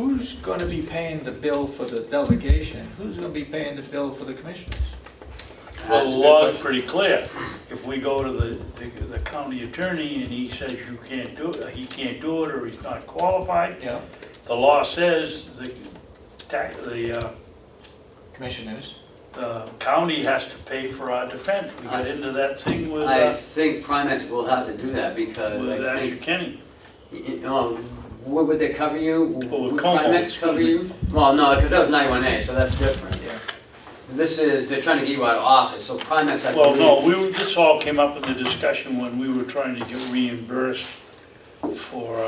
who's gonna be paying the bill for the delegation? Who's gonna be paying the bill for the commissioners? Well, the law is pretty clear. If we go to the county attorney and he says you can't do it, he can't do it, or he's not qualified, Yeah, the law says the commissioners. county has to pay for our defense. We got into that thing with I think Primex will have to do that because I Asher think, Kenny. what would they cover you? Well, with Would Comeau, Primex cover you? Well, no, because that was 91A, so that's different. Yeah. This is, they're trying to get you out of office, so Primex, I Well, no, believe. this all came up in the discussion when we were trying to get reimbursed for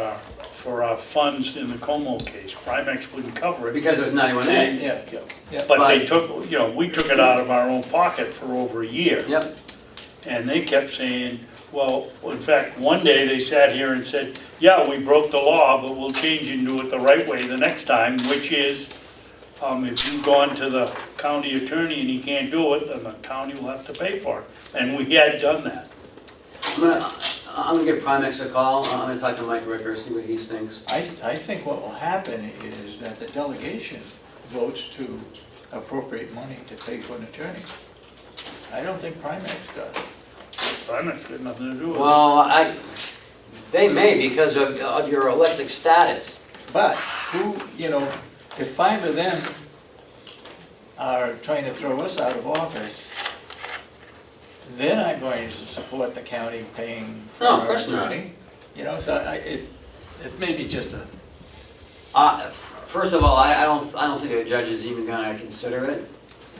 our funds in the Comeau case. Primex wouldn't cover it. Because it was 91A. Yeah. But they took, we took it out of our own pocket for over a year. Yep, And they kept saying, well, in fact, one day they sat here and said, yeah, we broke the law, but we'll change and do it the right way the next time, which is, if you've gone to the county attorney and he can't do it, then the county will have to pay for it. And we had done that. I'm gonna give Primex a call. I'm gonna talk to Mike Ricker, see what he thinks. I think what will happen is that the delegation votes to appropriate money to pay for an attorney. I don't think Primex does. Primex got nothing to do with it. Well, they may because of your elected status. But who, if 5 of them are trying to throw us out of office, they're not going to support the county paying for No, of our course not. attorney. So it may be just First of all, I don't think the judge is even gonna consider it.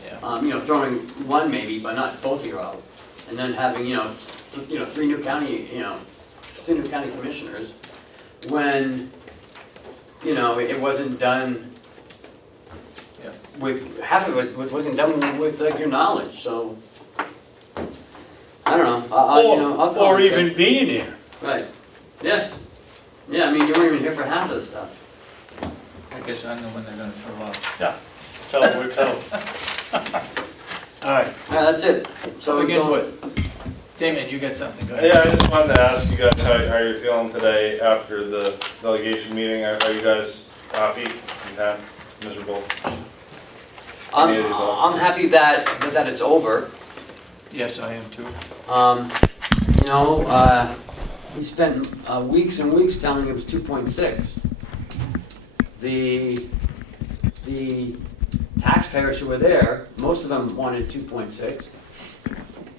yeah. Throwing one maybe, but not both of you out. And then having, 3 new county, 2 new county commissioners, when, it wasn't done Yeah. with, half of it wasn't done with like your knowledge, so. I don't know, I'll call Or and check. even being here. Right, yeah. Yeah, I mean, you weren't even here for half of the stuff. I guess I'm the one they're gonna throw out. Yeah, that's how it works out. All right, All right, that's it. so we get what? Damon, you got something, go ahead. Yeah, I just wanted to ask you guys how you're feeling today after the delegation meeting. Are you guys happy, content, miserable? I'm happy that it's over. Yes, I am too. We spent weeks and weeks telling you it was 2.6. The taxpayers who were there, most of them wanted 2.6.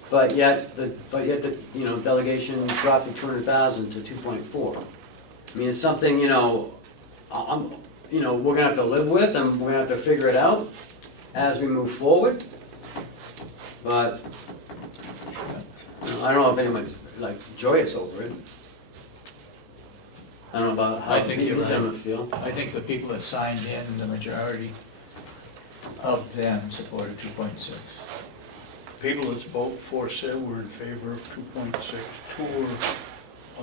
But yet the delegation dropped the 200,000 to 2.4. I mean, it's something, we're gonna have to live with, and we're gonna have to figure it out as we move forward. But I don't know if anyone's like joyous over it. I don't know about how I think you're these gentlemen right. feel. I think the people that signed in, the majority of them supported 2.6. People that spoke for said were in favor of 2.6, 2 were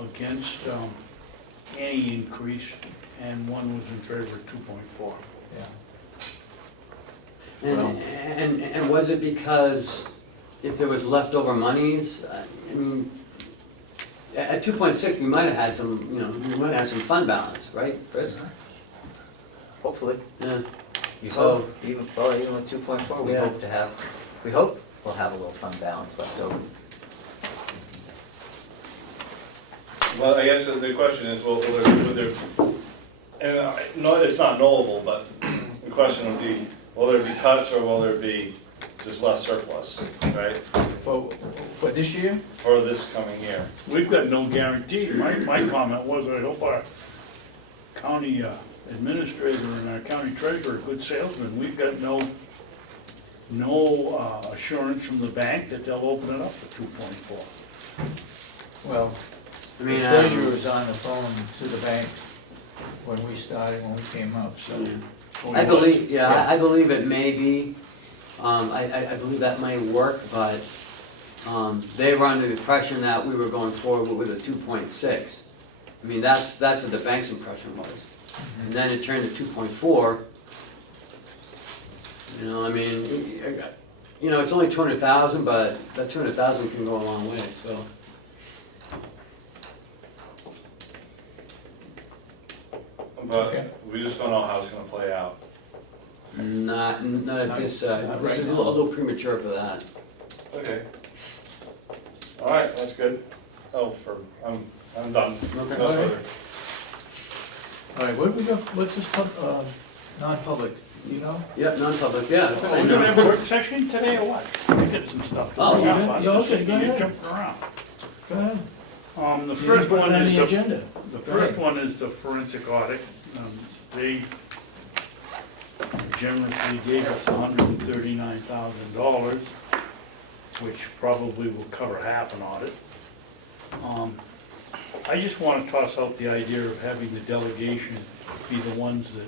against any increase, and 1 was in favor of 2.4. Yeah. And was it because if there was leftover monies, I mean, at 2.6, we might have had some, we might have had some fund balance, right, Chris? Hopefully. Yeah. We So- hope, even with 2.4, we Yeah. hope we'll have a little fund balance left over. Well, I guess the question is, will there, and no, it's not knowable, but the question would be, will there be cuts or will there be just less surplus, right, For this year? for this coming year? We've got no guarantee. My comment was, I hope our county administrator and our county treasurer are good salesmen. We've got no assurance from the bank that they'll open it up for 2.4. Well, I the mean, treasurer was on the phone to the bank when we came up, so. I believe it may be, I believe that may work, but they were under the impression that we were going forward with a 2.6. I mean, that's what the bank's impression was. And then it turned to 2.4. I mean, it's only 200,000, but that 200,000 can go a long way, so. Okay. but we just don't know how it's gonna play out. Not at this, Not this right is a now. little premature for that. Okay. All right, that's good. I'm done. Okay. No further. All right, where do we go, what's this, non-public, you know? Yeah, non-public, yeah. Oh, we're gonna have a work session today or what? I got some stuff to Oh, bring you up. did? I'm Yeah, just okay, thinking go you're ahead. jumping around. Go ahead. The You first didn't put it one on is the agenda. the Go first ahead. one is the forensic audit. They generously gave us $139,000, which probably will cover half an audit. I just want to toss out the idea of having the delegation be the ones that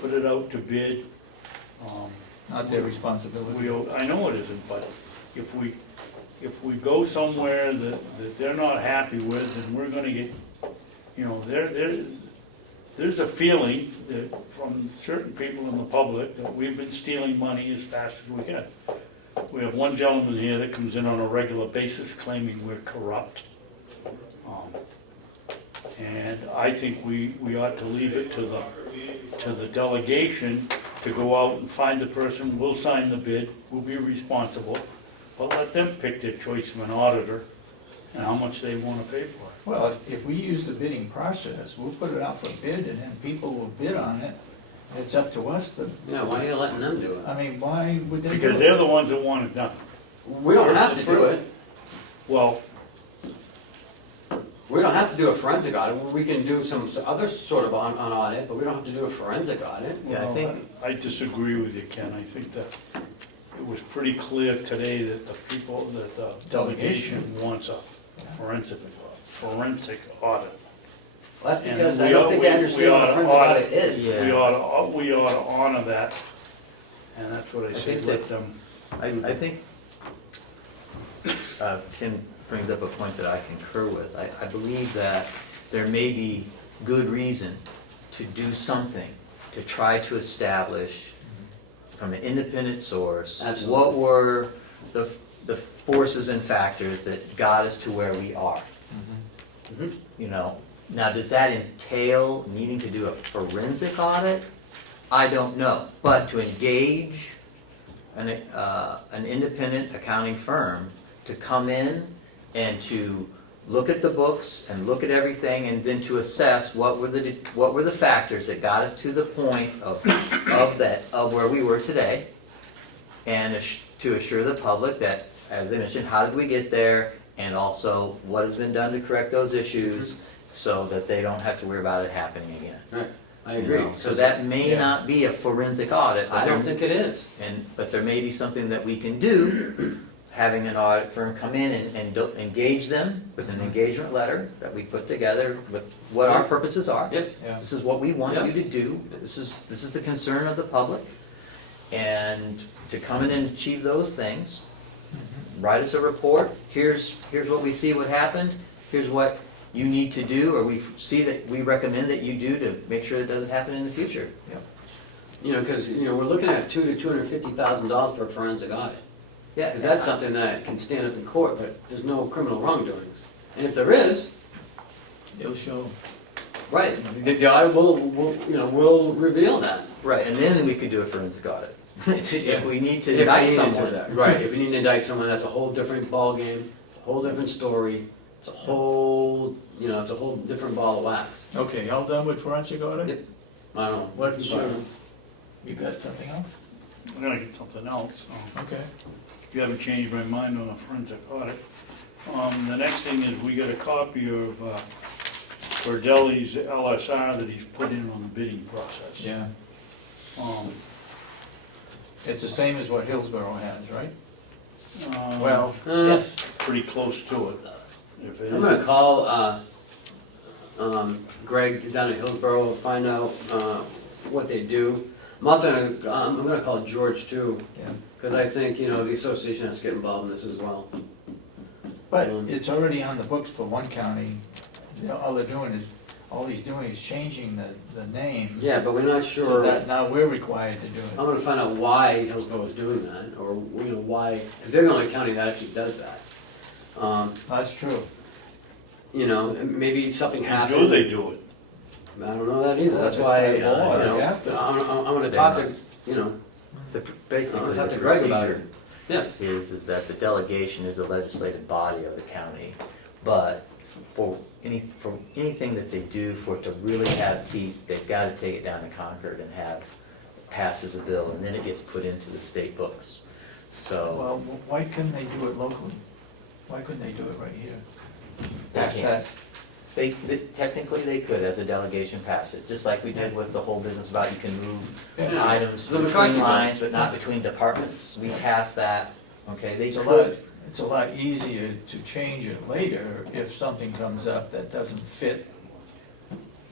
put it out to bid. Not their responsibility. I know it isn't, but if we go somewhere that they're not happy with, then we're gonna get, you know, there's a feeling that from certain people in the public that we've been stealing money as fast as we can. We have one gentleman here that comes in on a regular basis claiming we're corrupt. And I think we ought to leave it to the delegation to go out and find the person, we'll sign the bid, we'll be responsible, but let them pick their choice of an auditor and how much they want to pay for it. Well, if we use the bidding process, we'll put it out for bid and then people will bid on it. And it's up to us to, Yeah, why are you letting them do it? I mean, why would they do it? Because they're the ones that want it done. We don't have to do it. Well, We don't have to do a forensic audit. We can do some other sort of an audit, but we don't have to do a forensic audit. Yeah, I think, I disagree with you, Ken. I think that it was pretty clear today that the people, that the delegation wants a forensic audit. Well, that's And because I we don't ought- think we- they understand we what ought a to forensic audit. audit is. Yeah. We ought to honor that, and that's what I say, think let that- them. I think Ken brings up a point that I concur with. I believe that there may be good reason to do something to try to establish from an independent source, Absolutely. what were the forces and factors that got us to where we are. Mhm. You know, now does that entail needing to do a forensic audit? I don't know, but to engage an independent accounting firm to come in and to look at the books and look at everything and then to assess what were the factors that got us to the point of where we were today, and to assure the public that, as I mentioned, how did we get there, and also what has been done to correct those issues so that they don't have to worry about it happening again. Right, I You agree. know, so that may Yeah. not be a forensic audit, I don't think it is. but there may be something that we can do, having an audit firm come in and engage them with an engagement letter that we put together with what our purposes are. Yep. Yeah. This is what we want Yeah. you to do, this is the concern of the public, and to come in and achieve those things. Write us a report, here's what we see what happened, here's what you need to do, or we see that, we recommend that you do to make sure it doesn't happen in the future. You know, because, you know, we're looking at $200,000 to $250,000 for a forensic audit. Yeah, Because that's something that can stand up in court, but there's no criminal wrongdoings. And if there is, They'll show. right, the audit will reveal that. right, and then we could do a forensic audit. If we need to If we indict needed to, someone. right, if we need to indict someone, that's a whole different ballgame, a whole different story. It's a whole, it's a whole different ball of wax. Okay, all done with forensic audit? Yep. I don't know. What's, you got something else? I'm gonna get something else. Okay. If you haven't changed my mind on a forensic audit. The next thing is we got a copy of Cordelli's LSR that he's put in on the bidding process. Yeah, Um, it's the same as what Hillsborough has, right? um, Well, Uh, yes. Pretty close to it. If it I'm gonna isn't, call, Greg down at Hillsborough, find out, what they do. I'm gonna call George too, Yeah. because I think, the association has to get involved in this as well. But it's already on the books for one county. All he's doing is changing the name. Yeah, but we're not So sure, that now we're required to do I'm it. gonna find out why Hillsborough is doing that, or, why, because they're the only county that actually does that. That's true. Maybe something and happened. do they do it? I don't know that either, that's why, It's by law, they have to. I'm gonna talk to, must. you know, Basically, talk the to Greg about procedure it. Yeah. is that the delegation is a legislative body of the county, but for anything that they do for it to really have teeth, they've gotta take it down to Concord and passes a bill, and then it gets put into the state books. So, Well, why couldn't they do it locally? Why couldn't they do it right here? They Pass can't. that, technically they could, as a delegation, pass it, just like we did with the whole business about you can move Yeah. items So we're between talking about- lines, but not between departments. We passed that, okay, they it's a lot, could. it's a lot easier to change it later if something comes up that doesn't fit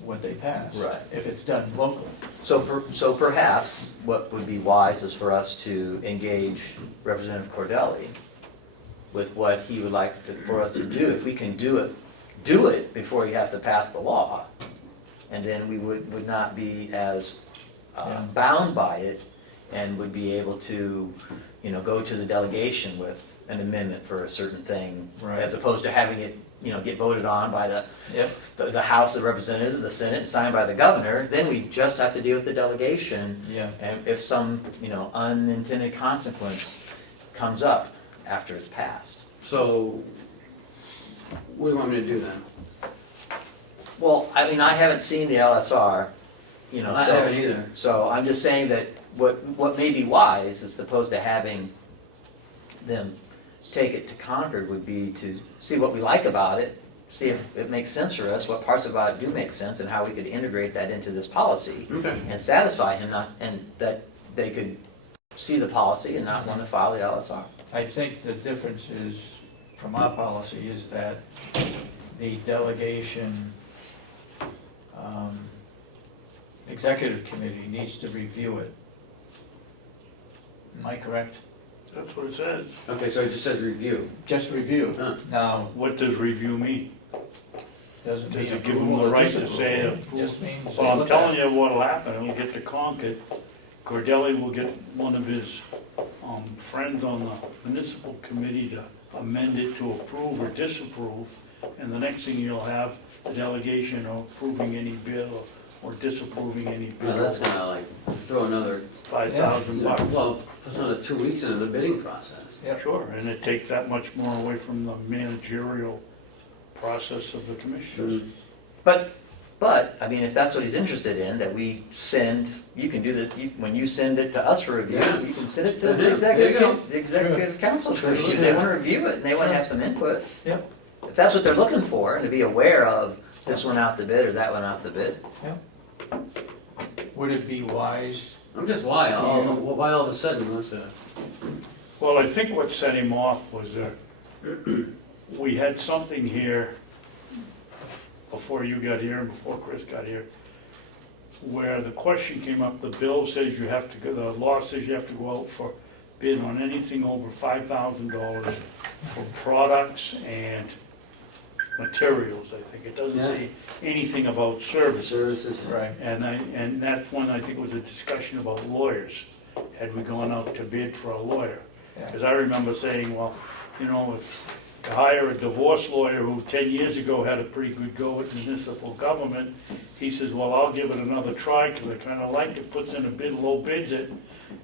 what they passed. Right. If it's done locally. So perhaps what would be wise is for us to engage Representative Cordelli with what he would like for us to do. If we can do it before he has to pass the law. And then we would not be as Yeah. bound by it and would be able to, go to the delegation with an amendment for a certain thing. Right. As opposed to having it, get voted on by Yep. the House of Representatives, the Senate, and signed by the governor. Then we just have to deal with the delegation. Yeah. And if some, unintended consequence comes up after it's passed. So, what do you want me to do then? Well, I mean, I haven't seen the LSR, I haven't either. so I'm just saying that what may be wise, as opposed to having them take it to Concord, would be to see what we like about it, see if it makes sense for us, what parts about it do make sense, and how we could integrate that into this policy, Okay. and satisfy him, and that they could see the policy and not want to file the LSR. I think the difference is, from our policy, is that the delegation executive committee needs to review it. Am I correct? That's what it says. Okay, so it just says review. Just review. Huh. Now, What does review mean? doesn't Does mean it give them approval the or right to disapproval. say It approve? just means. Well, I'm look telling at you what'll happen, it'll get to Concord, Cordelli will get one of his friends on the municipal committee to amend it to approve or disapprove, and the next thing you'll have, the delegation approving any bill or disapproving any Well, bill, that's gonna like throw another, $5,000. well, that's another 2 weeks into the bidding process. Yep. Sure, and it takes that much more away from the managerial process of the commissioners. But, I mean, if that's what he's interested in, that we send, you can do this, when you send it to us for review, Yeah. you can send it to Yeah, the there you executive, go. the executive council for Sure. review. They wanna review it, and they wanna have some input. Yep. If that's what they're looking for, and to be aware of this one out to bid or that one out to bid. Would it be wise? I'm just why all of a sudden, let's, Well, I think what set him off was we had something here before you got here and before Chris got here, where the question came up, the bill says you have to go, the law says you have to go out for bid on anything over $5,000 for products and materials, I think. It doesn't say anything about services. services. Right. And that's when I think it was a discussion about lawyers. Had we gone out to bid for a lawyer? Yeah. Because I remember saying, well, if to hire a divorce lawyer who 10 years ago had a pretty good go at municipal government, he says, well, I'll give it another try because I kind of like it, puts in a bid, low bids it.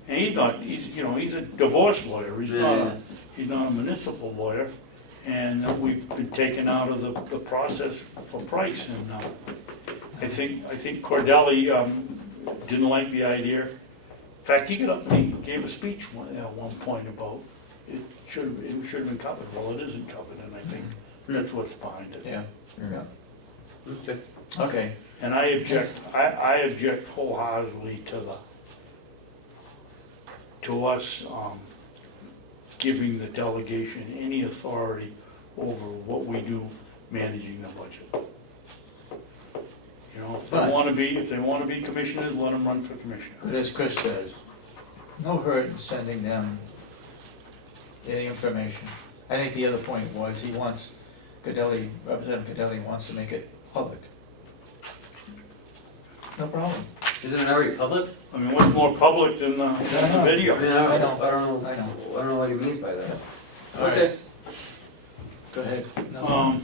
And he's a divorce lawyer, he's not a municipal lawyer. And we've been taken out of the process for price. And I think Cordelli didn't like the idea. In fact, he got up and he gave a speech at one point about it should have been covered. Well, it isn't covered, and I think that's what's behind it. Yeah. Okay. Okay. And I object wholeheartedly to us giving the delegation any authority over what we do managing the budget. If they want to be commissioners, let them run for commissioner. But as Chris says, no hurt in sending them the information. I think the other point was Representative Cadelli wants to make it public. No problem. Isn't it already public? I mean, what's more public than the video? I mean, I I know. don't know what he means by that. All right. Okay. Go ahead. No.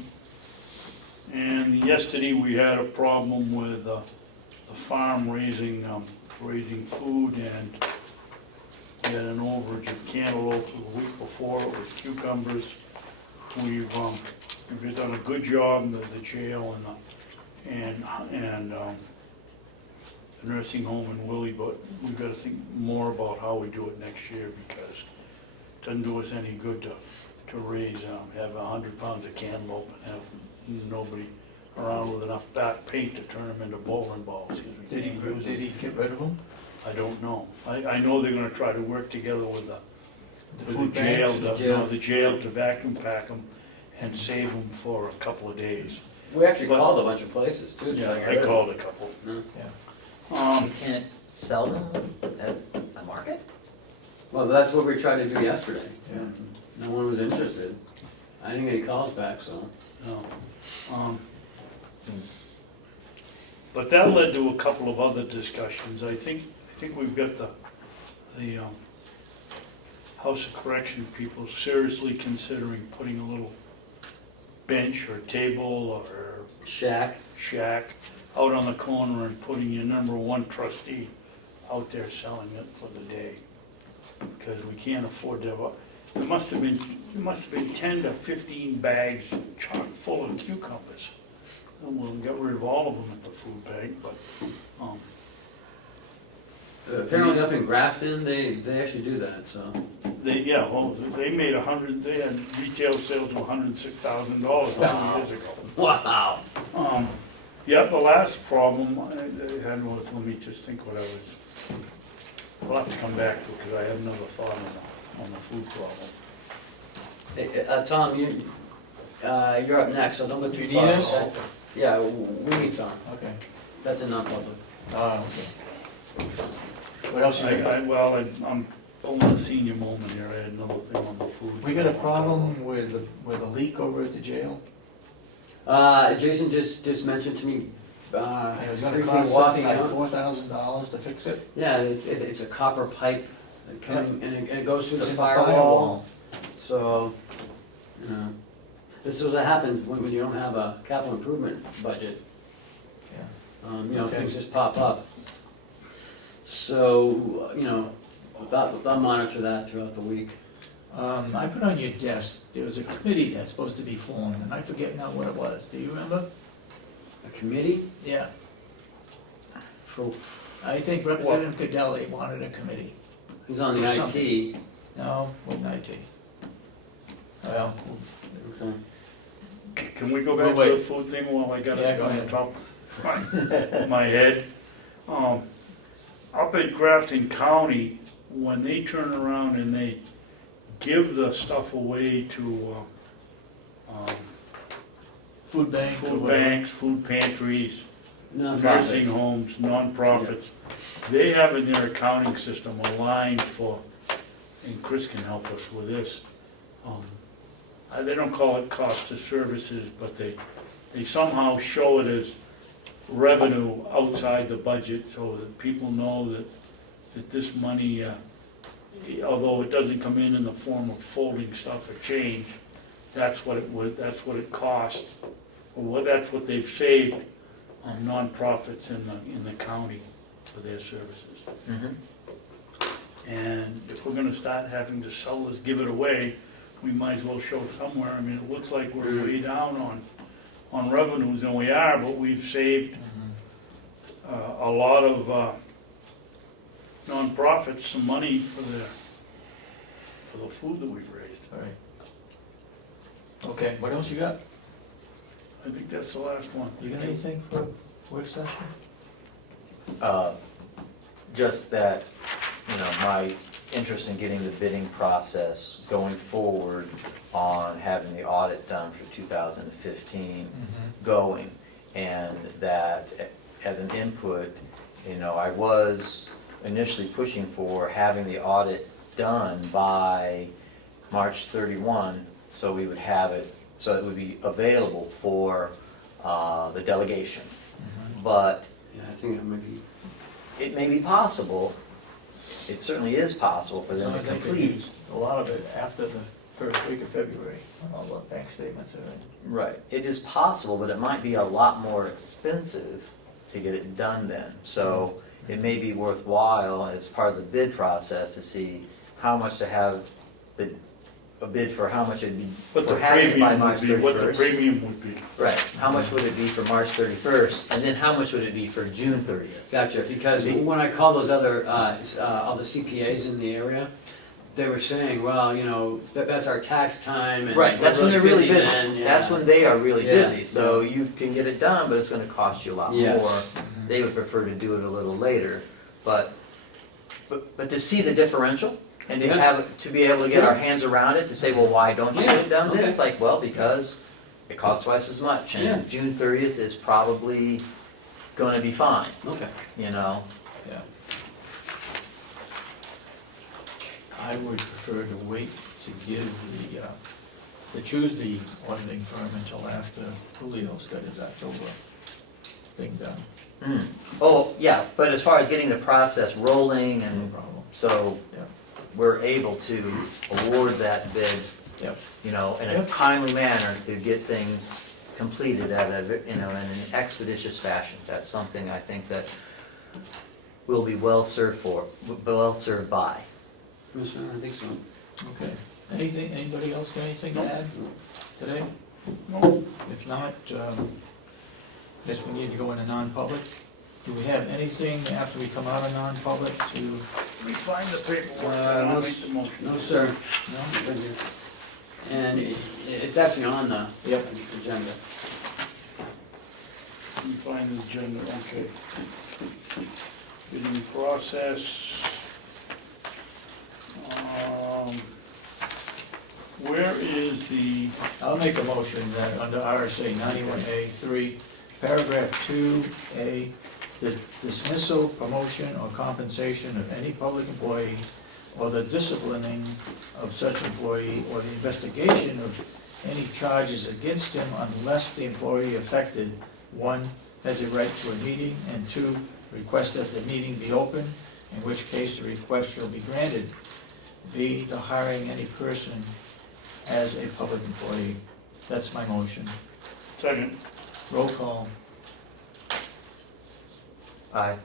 And the Yesterday, we had a problem with the farm raising food, and we had an overage of cantaloupe the week before, it was cucumbers. We've done a good job in the jail and the nursing home in Willie, but we've got to think more about how we do it next year, because it doesn't do us any good to raise, have 100 pounds of cantaloupe and have nobody around with enough back paint to turn them into bowling balls. 'Cause we Did can't use them. he get rid of them? I don't know. I know they're gonna try to work together with food the jail, banks? the jail to vacuum pack them and save them for a couple of days. We actually But- called a bunch of places too. to Yeah, try to get I rid of called a couple. them. Yeah. You can't sell them at the market? Well, that's what we tried to do yesterday. Yeah. No one was interested. I didn't get any calls back, so. No. But that led to a couple of other discussions. I think we've got the House of Correction people seriously considering putting a little bench or table or Shack. shack out on the corner and putting your number one trustee out there selling it for the day. Because we can't afford to, there must have been 10 to 15 bags chock full of cucumbers. And we'll get rid of all of them at the food bank, but, Apparently up in Grafton, they actually do that, so. they made they had retail sales of $106,000 a few years ago. Wow. Yeah, the last problem I had was, let me just think what I was, we'll have to come back to it, because I have another thought on the food problem. Hey, Tom, you're up next, so don't go too You far. need us? okay? Yeah, we need some. Okay. That's a non-public. Okay. What else you got? I'm pulling a senior moment here, I had another thing on the food. We got a problem with a leak over at the jail? Jason just mentioned to me, And it was gonna briefly cost something walking like out. $4,000 to fix it? Yeah, it's a copper pipe that coming, and it goes through It's the in the firewall. So, you know, this is what happens when you don't have a capital improvement budget. Yeah. You know, Okay. things just pop up. So, you know, I'll monitor that throughout the week. I put on your desk, there was a committee that's supposed to be formed, and I forget now what it was. Do you remember? A committee Yeah. for, I think Representative Cadelli wanted a committee. who's on the For IT. something. No, wasn't IT. Well, Okay. Can we go back to Wait. the food thing while I got Yeah, it go on the ahead. top of my head? Up at Grafton County, when they turn around and they give the stuff away to food bank or food whatever. banks, food pantries, nursing Nonprofits. homes, nonprofits, they have in their accounting system a line for, and Chris can help us with this, they don't call it cost of services, but they somehow show it as revenue outside the budget, so that people know that this money, although it doesn't come in the form of folding stuff or change, that's what it costs, or that's what they've saved on nonprofits in the county for their services. Mm-hmm. And if we're gonna start having to sell this, give it away, we might as well show somewhere. I mean, it looks like we're way down on revenues, and we are, but we've saved a lot of nonprofits some money for the food that we've raised. All right. Okay, what else you got? I think that's the last one. You got anything for work session? Just that, my interest in getting the bidding process going forward on having the audit done for 2015 going, and that as an input, I was initially pushing for having the audit done by March 31, so we would have it, so it would be available for the delegation. But Yeah, I think it might be. it may be possible, it certainly is possible for As them long to as they could complete. use a lot of it after the first week of February, when all the bank statements are in. Right, it is possible, but it might be a lot more expensive to get it done then. So it may be worthwhile as part of the bid process to see how much to have a bid for how much it'd be What the for having it by premium March would be, what the 31st. premium would be. Right, how much would it be for March 31st, and then how much would it be for June 30th? Gotcha, because when I called those other CPAs in the area, they were saying, well, you know, that's our tax time and. Right, that's when they're really busy. then, yeah. That's when they are really Yeah, busy, so you can get it done, but it's gonna cost you a lot more. Yes. They would prefer to do it a little later, but to see the differential and to Yeah. to be able to get our hands around it, to say, well, why don't you get it done then? Okay. It's like, well, because it costs twice as much, Yeah. and June 30th is probably gonna be fine, Okay. you know? Yeah. I would prefer to wait to give to choose the auditing firm until after Julio's got his October thing done. Mm. Oh, yeah, but as far as getting the process rolling No and problem. so Yeah. we're able to award that bid, Yep. you know, in a Yep. timely manner to get things completed at in an expeditious fashion. That's something I think that we'll be well served by. Commissioner, I think so. Okay. Anybody else got anything to add today? No. If not, guess we need to go into non-public. Do we have anything after we come out of non-public to, Let me find the paperwork, no, and I'll make the motion. No, sir. no? Thank you. And it's actually on the Yep. agenda. Let me find the agenda, okay. Bidding process. Where is the, I'll make a motion that under RSA 91A3, paragraph 2A, the dismissal, promotion, or compensation of any public employee, or the disciplining of such employee, or the investigation of any charges against him unless the employee affected, 1, has a right to a meeting, and 2, requests that the meeting be open, in which case the request shall be granted. B, the hiring any person as a public employee. That's my motion. second, Roll call. Aye.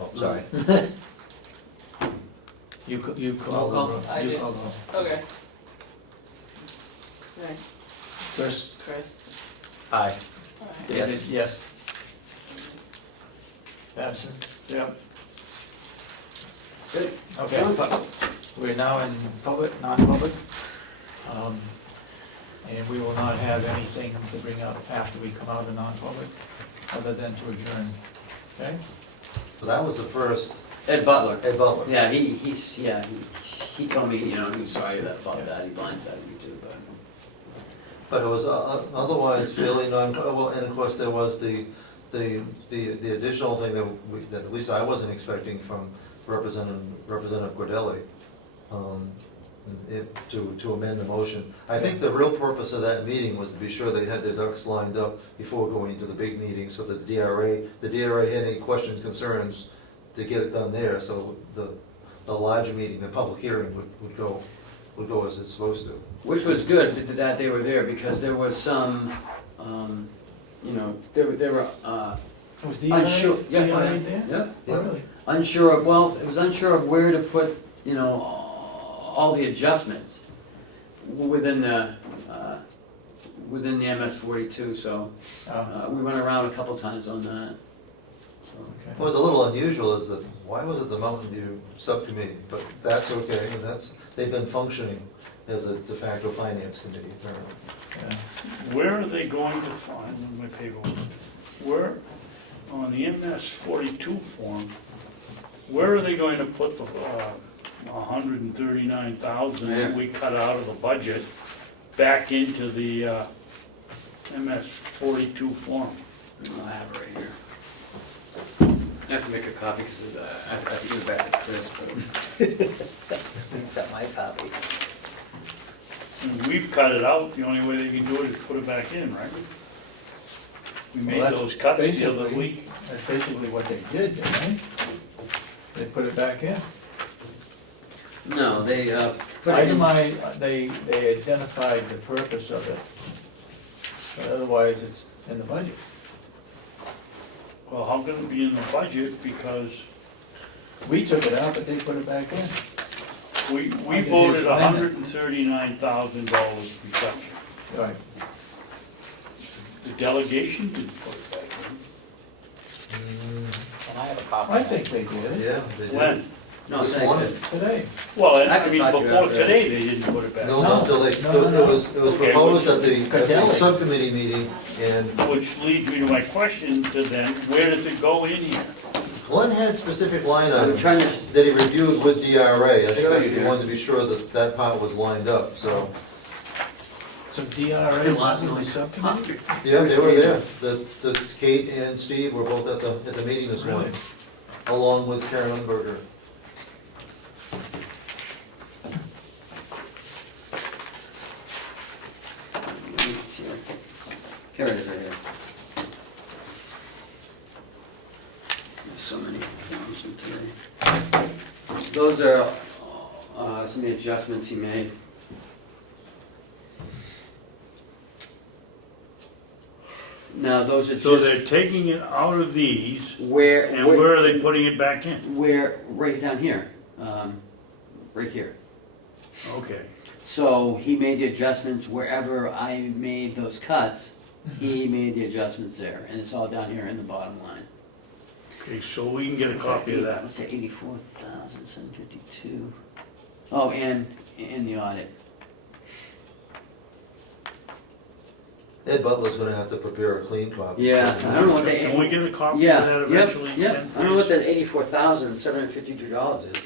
Oh, sorry. You call Roll the call. roll. I You do. call the roll. Okay. Right, Chris? Chris. Aye. Alright. David, Yes. yes. Babson? yep. Good. Okay, we're now in public, non-public. And we will not have anything to bring up after we come out of non-public, other than to adjourn. Okay? So that was the first, Ed Butler. Ed Butler. Yeah, he told me, you know, he was sorry about that, he blindsided me too, but. But it was otherwise fairly well, and of course there was the additional thing that at least I wasn't expecting from Representative Cordelli, to amend the motion. I think the real purpose of that meeting was to be sure they had their ducks lined up before going into the big meeting, so that the DRA had any questions, concerns, to get it done there, so the larger meeting, the public hearing would go as it's supposed to. Which was good that they were there, because there was some, you know, they were, Was the unsure. the right there? Yeah. Oh, really? Unsure of, well, it was unsure of where to put, you know, all the adjustments within the MS 42, so Oh, we went around a couple times on that. So. What okay. was a little unusual is that, why was it the Mountain View Subcommittee? But that's okay, and they've been functioning as a de facto finance committee apparently. Yeah. Where are they going to find my paperwork? Where, on the MS 42 form, where are they going to put the 139,000 that we cut out of the budget back into the MS 42 form? I have it right here. I have to make a copy because I have to give it back to Chris, but. He's got my copy. And we've cut it out, the only way they can do it is put it back in, right? We made Well, that's those cuts the other basically- week. That's basically what they did, didn't they? They put it back in. No, they put it in. Itemized, they identified the purpose of it. But otherwise, it's in the budget. Well, how can it be in the budget? Because We took it out, but they put it back in. we I can voted just amend it. $139,000 reduction. Right. The delegation didn't put it back And I have a copy. I think they did, Yeah, they in. did. When? No, This thank one? you. today. Well, I I can mean, talk to you before after. today, they didn't put it back. No, No, not until they, no, no. it was Okay, proposed at the Cadell. subcommittee meeting, and Which leads me to my question to then, where does it go in here? Glenn had specific line I'm items trying to, that he reviewed with DRA. I think Sure that's you he did. wanted to be sure that that part was lined up, so. So DRA wasn't the subcommittee? Yeah, they were there. The Kate and Steve were both at the meeting this morning, along with Karen Unberger. it's here. Here it is, right here. There's so many forms in today. Those are, some of the adjustments he made. Now, those are So just they're taking it out of these, where, and where are they putting it back in? where, right down here, right here. Okay. So he made the adjustments wherever I made those cuts, he made the adjustments there, and it's all down here in the bottom line. Okay, so we can get a copy of that. What's that, 84,752? Oh, and the audit. Ed Butler's gonna have to prepare a clean copy. Yeah, I don't know what they. Can we get a copy Yeah, of that yep, eventually? yep. Ken, I don't know what please? that $84,752 is.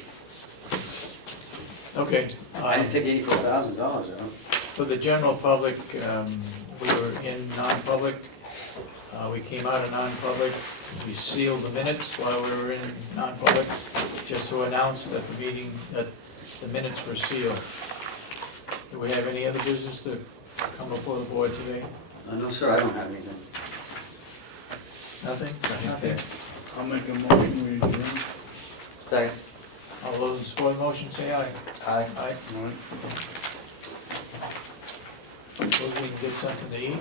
Okay. I didn't take $84,000 out. For the general public, we were in non-public. We came out of non-public. We sealed the minutes while we were in non-public, just to announce that the meeting, that the minutes were sealed. Do we have any other business to come before the board today? No, sir, I don't have anything. Nothing? Nothing? I'll make a motion, we adjourn. Second. All those in support of the motion, say aye. Aye. Aye. All right. Suppose we can get something to eat?